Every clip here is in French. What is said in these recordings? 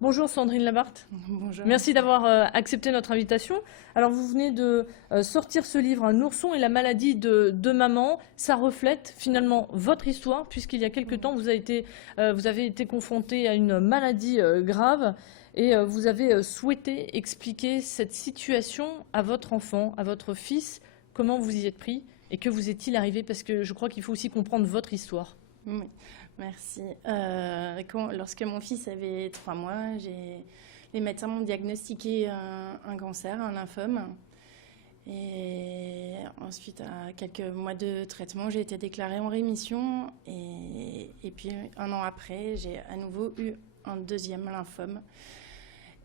Bonjour Sandrine Labarthe. Bonjour. Merci d'avoir accepté notre invitation. Alors vous venez de sortir ce livre, Un ourson et la maladie de maman. Ça reflète finalement votre histoire, puisqu'il y a quelque temps vous avez été confronté à une maladie grave et vous avez souhaité expliquer cette situation à votre enfant, à votre fils, comment vous y êtes pris et que vous est-il arrivé, parce que je crois qu'il faut aussi comprendre votre histoire. Oui, merci. Lorsque mon fils avait 3 mois, les médecins m'ont diagnostiqué un cancer, un lymphome. Et ensuite, à quelques mois de traitement, j'ai été déclarée en rémission. Et puis, 1 an après, j'ai à nouveau eu un deuxième lymphome.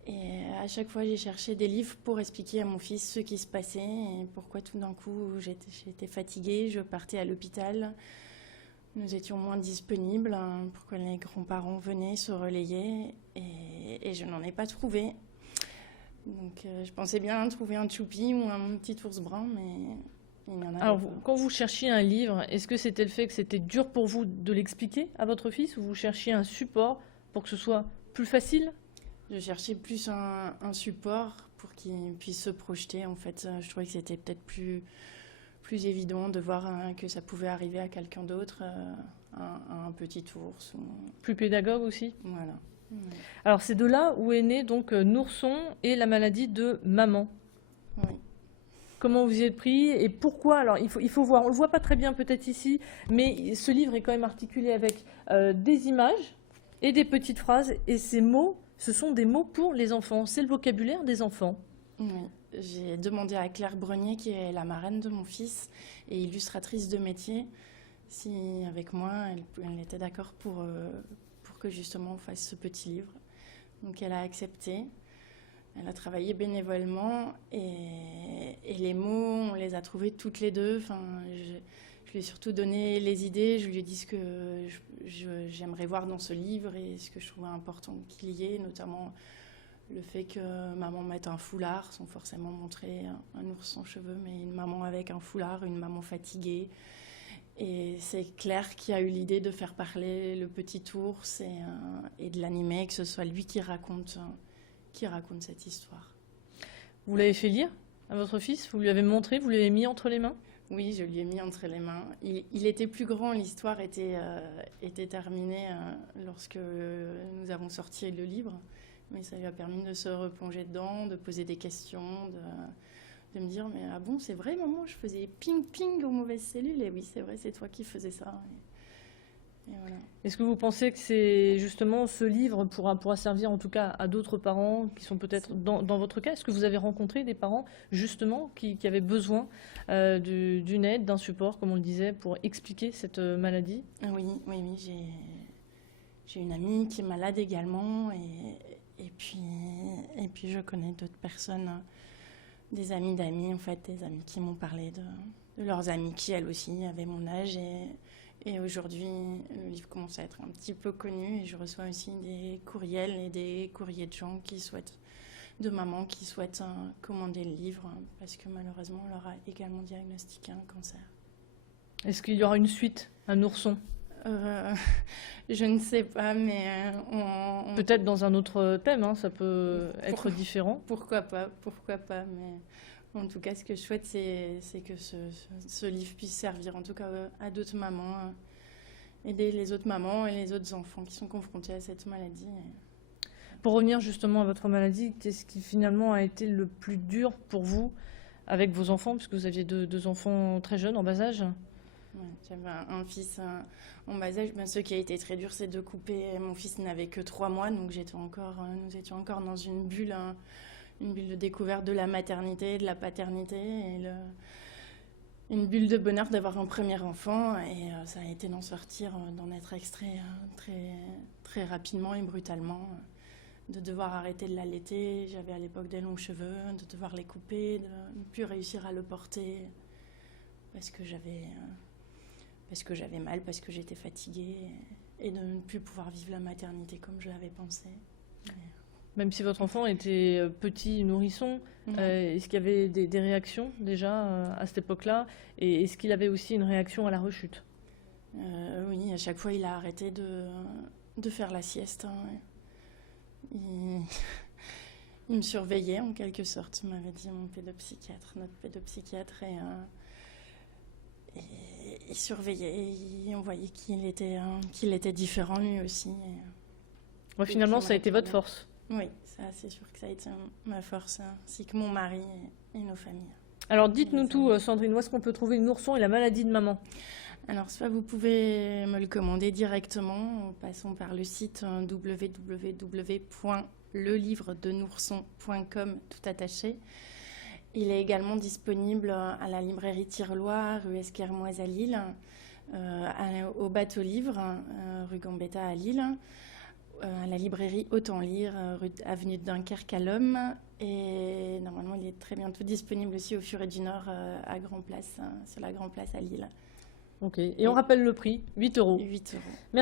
Et à chaque fois, j'ai cherché des livres pour expliquer à mon fils ce qui se passait et pourquoi tout d'un coup j'étais fatiguée, je partais à l'hôpital. Nous étions moins disponibles pour que les grands-parents venaient se relayer et je n'en ai pas trouvé. Donc je pensais bien trouver un choupi ou un petit ours brun, mais il n'y en avait Alors, pas. quand vous cherchiez un livre, est-ce que c'était le fait que c'était dur pour vous de l'expliquer à votre fils, ou vous cherchiez un support pour que ce soit plus facile? Je cherchais plus un support pour qu'il puisse se projeter. En fait, je trouvais que c'était peut-être plus évident de voir que ça pouvait arriver à quelqu'un d'autre, un petit ours. Plus pédagogue aussi? Voilà. Ouais. Alors, c'est de là où est né donc Nourson et la maladie de maman. Oui. Comment vous y êtes pris et pourquoi? Alors, il faut voir, on ne le voit pas très bien peut-être ici, mais ce livre est quand même articulé avec des images et des petites phrases, et ces mots, ce sont des mots pour les enfants, c'est le vocabulaire des enfants. Oui. J'ai demandé à Claire Brenier, qui est la marraine de mon fils et illustratrice de métier, si avec moi elle était d'accord pour que justement on fasse ce petit livre. Donc elle a accepté. Elle a travaillé bénévolement et les mots, on les a trouvés toutes les deux. Enfin, je lui ai surtout donné les idées, je lui ai dit ce que j'aimerais voir dans ce livre et ce que je trouvais important qu'il y ait, notamment le fait que maman mette un foulard, sans forcément montrer un ours sans cheveux, mais une maman avec un foulard, une maman fatiguée. Et c'est Claire qui a eu l'idée de faire parler le petit ours et de l'animer, que ce soit lui qui raconte cette histoire. Vous l'avez fait lire à votre fils? Vous lui avez montré? Vous lui avez mis entre les mains? Oui, je lui ai mis entre les mains. Il était plus grand, l'histoire était terminée lorsque nous avons sorti le livre. Mais ça lui a permis de se replonger dedans, de poser des questions, de me dire, mais ah bon, c'est vrai maman, je faisais ping-ping aux mauvaises cellules, et oui, c'est vrai, c'est toi qui faisais ça. Et voilà. Est-ce que vous pensez que c'est justement ce livre pourra servir en tout cas à d'autres parents qui sont peut-être dans votre cas? Est-ce que vous avez rencontré des parents justement qui avaient besoin d'une aide, d'un support, comme on le disait, pour expliquer cette maladie? Oui, oui, oui, j'ai une amie qui est malade également, et puis je connais d'autres personnes, des amis d'amis, en fait, des amis qui m'ont parlé de leurs amis qui, elles aussi, avaient mon âge. Et aujourd'hui, le livre commence à être un petit peu connu et je reçois aussi des courriels et des courriers de gens de mamans qui souhaitent commander le livre parce que malheureusement, on leur a également diagnostiqué un cancer. Est-ce qu'il y aura une suite, un ourson? Je ne sais pas, mais Peut-être dans un autre thème, hein, ça peut être différent. Pourquoi pas, mais en tout cas, ce que je souhaite, c'est que ce livre puisse servir en tout cas à d'autres mamans, aider les autres mamans et les autres enfants qui sont confrontés à cette maladie. Pour revenir justement à votre maladie, qu'est-ce qui finalement a été le plus dur pour vous avec vos enfants, puisque vous aviez deux enfants très jeunes, en bas âge? Ouais, j'avais un fils en bas âge. Ce qui a été très dur, c'est de couper. Mon fils n'avait que 3 mois, donc nous étions encore dans une bulle de découverte de la maternité, de la paternité, et une bulle de bonheur d'avoir un premier enfant. Et ça a été d'en sortir, d'en être extrait très, très rapidement et brutalement, de devoir arrêter de l'allaiter. J'avais à l'époque des longs cheveux, de devoir les couper, de ne plus réussir à le porter parce que j'avais mal, parce que j'étais fatiguée, et de ne plus pouvoir vivre la maternité comme je l'avais pensé. Même si votre enfant était petit, nourrisson, est-ce qu'il y avait des réactions déjà à cette époque-là? Et est-ce qu'il avait aussi une réaction à la rechute? Oui, à chaque fois, il a arrêté de faire la sieste. il me surveillait en quelque sorte, m'avait dit mon pédopsychiatre, notre pédopsychiatre, et il surveillait, et on voyait qu'il était différent lui aussi. Ouais, finalement, ça a été votre force. Oui, ça c'est sûr que ça a été ma force, ainsi que mon mari et nos familles. Alors dites-nous tout, Sandrine, où est-ce qu'on peut trouver Nourson et la maladie de maman? Alors, soit vous pouvez me le commander directement en passant par le site www.lelivredenourson.com, tout attaché. Il est également disponible à la librairie Tirloir, rue Esquermoise à Lille, au Bateau Livre, rue Gambetta à Lille, à la librairie Autant Lire, avenue de Dunkerque à l'Homme. Et normalement, il est très bientôt disponible aussi au Furet du Nord, à Grand Place, sur la Grand Place à Lille. Ok, et on rappelle le prix, 8 €. 8 €.